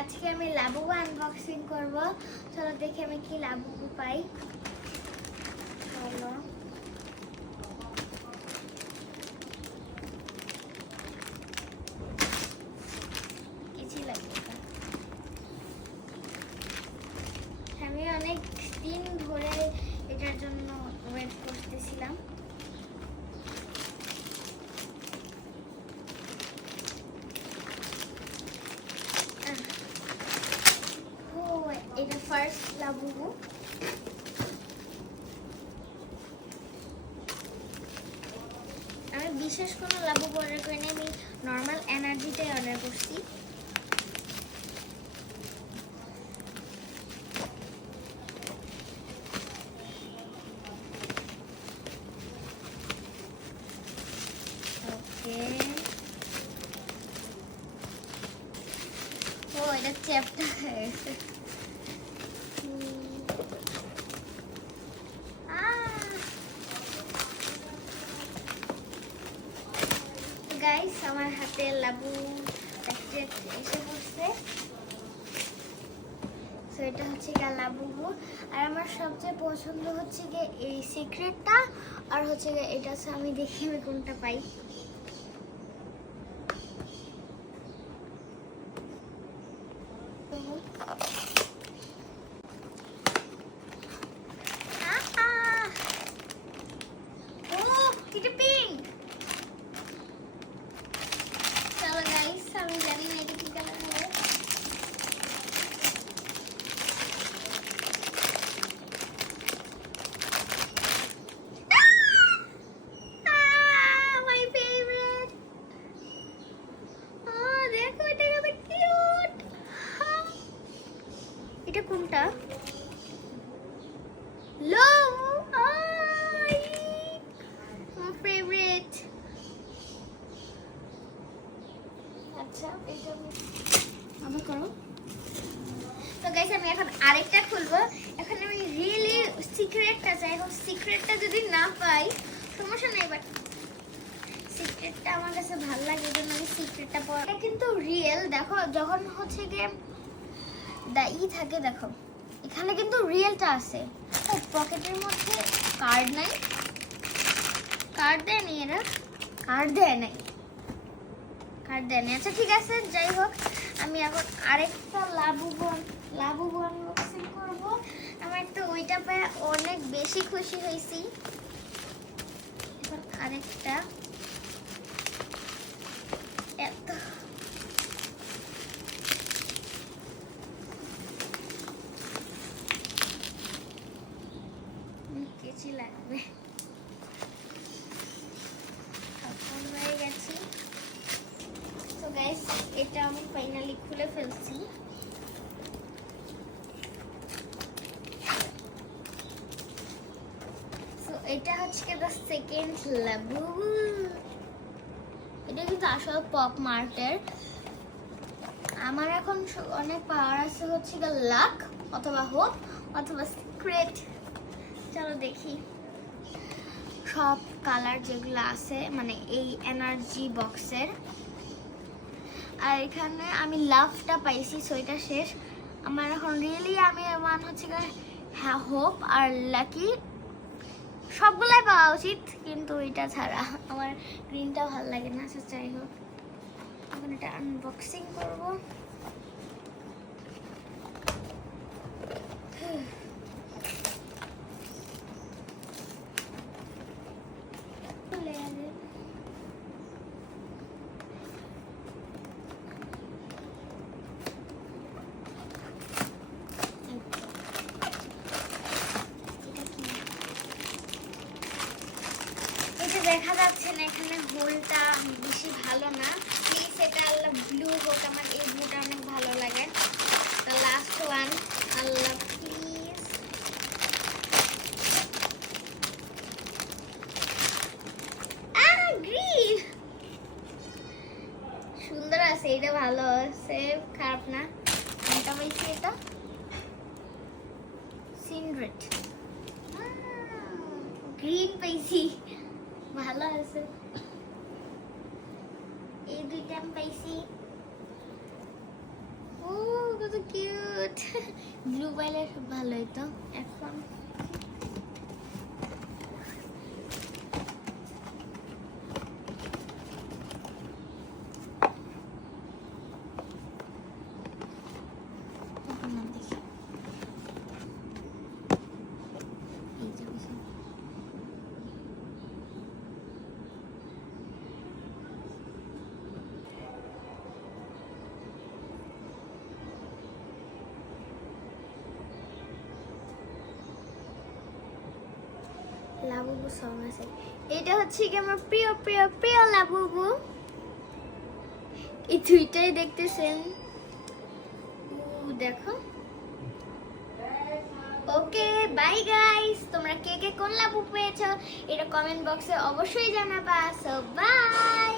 আজকে আমি Labubu unboxing করব। চলো দেখি আমি কি লাবুবু পাই। চলো কিছু লাগবে না। আমি অনেক দিন ধরে এটার জন্য ওয়েট করতেছিলাম। এটা ফার্স্ট লাবুবু। আমি বিশেষ কোনো লাবুবু অর্ডার করিনি, আমি নর্মাল এনার্জিটাই অর্ডার করছি। ওকে, ও এটা চ্যাপ্টার হয়ে গেছে। গাইস, আমার হাতে লাবু প্যাকেট এসে পড়ছে। সো এটা হচ্ছে গিয়ে লাবুবু। আর আমার সবচেয়ে পছন্দ হচ্ছে গিয়ে এই সিক্রেটটা, আর হচ্ছে গিয়ে এটা। আমি দেখি আমি কোনটা পাই। আমি জানি না এটা কি কালার হবে। My favourite. দেখো এটা কত কিউট। এটা কোনটা? লো, মাই ফেভারিট। আচ্ছা, এটা আমি করো। তো গাইস, আমি এখন আরেকটা খুলবো। এখন আমি রিয়েলি সিক্রেটটা চাই। এখন সিক্রেটটা যদি না পাই সমস্যা নেই, বাট সিক্রেটটা আমার কাছে ভালো লাগে, এই জন্য আমি সিক্রেটটা পড়া। এটা কিন্তু রিয়েল। দেখো, যখন হচ্ছে গিয়ে থাকে, দেখো এখানে কিন্তু রিয়েলটা আছে। ও পকেটের মধ্যে কার্ড নাই, কার্ড দেয়নি এরা, কার্ড দেয় নাই। আচ্ছা ঠিক আছে, যাই হোক, আমি এখন আরেকটা লাবুবু আনবক্সিং করব। আমার তো ওইটা পেয়ে অনেক বেশি খুশি হয়েছি। এখন আরেকটা এত কেচি লাগবে। হয়ে গেছি। তো গাইস, এটা আমি ফাইনালি খুলে ফেলছি। সো এটা হচ্ছে দ্য সেকেন্ড লাবুবু। এটা কিন্তু আসলে পপ মার্টের। আমার এখন অনেক পাওয়ার আছে হচ্ছে লাক অথবা হোপ অথবা সিক্রেট। চলো দেখি সব কালার যেগুলো আছে, মানে এই এনার্জি বক্সের। আর এখানে আমি লাভটা পাইছি, সো এটা শেষ। আমার এখন রিয়েলি আমি মান হচ্ছে হ্যাঁ, হোপ আর লাকি সবগুলাই পাওয়া উচিত, কিন্তু এটা ছাড়া আমার গ্রিনটা ভালো লাগে না। আচ্ছা যাই হোক, এখন এটা আনবক্সিং করবো। দেখা যাচ্ছে না, এখানে হোলটা বেশি ভালো না। প্লিজ এটা আল্লাহ ব্লু হোক, আমার এই ব্লুটা অনেক ভালো লাগে। The last one, Allah please. Green সুন্দর আছে, এটা ভালো আছে, খারাপ না। কোনটা পাইছি? এটা সিনরেট, গ্রিন পাইছি, ভালো আছে। এই দুইটা আমি পাইছি। ও কিউট। ব্লু পাইলে খুব ভালো হতো এখন। লাবুবু সং আছে, এটা হচ্ছে কি আমার প্রিয় প্রিয় প্রিয় লাবুবু। এই দুইটাই দেখতেছেন, দেখো। ওকে বাই গাইস, তোমরা কে কে কোন লাবু পেয়েছো এটা কমেন্ট বক্সে অবশ্যই জানাবা। So by.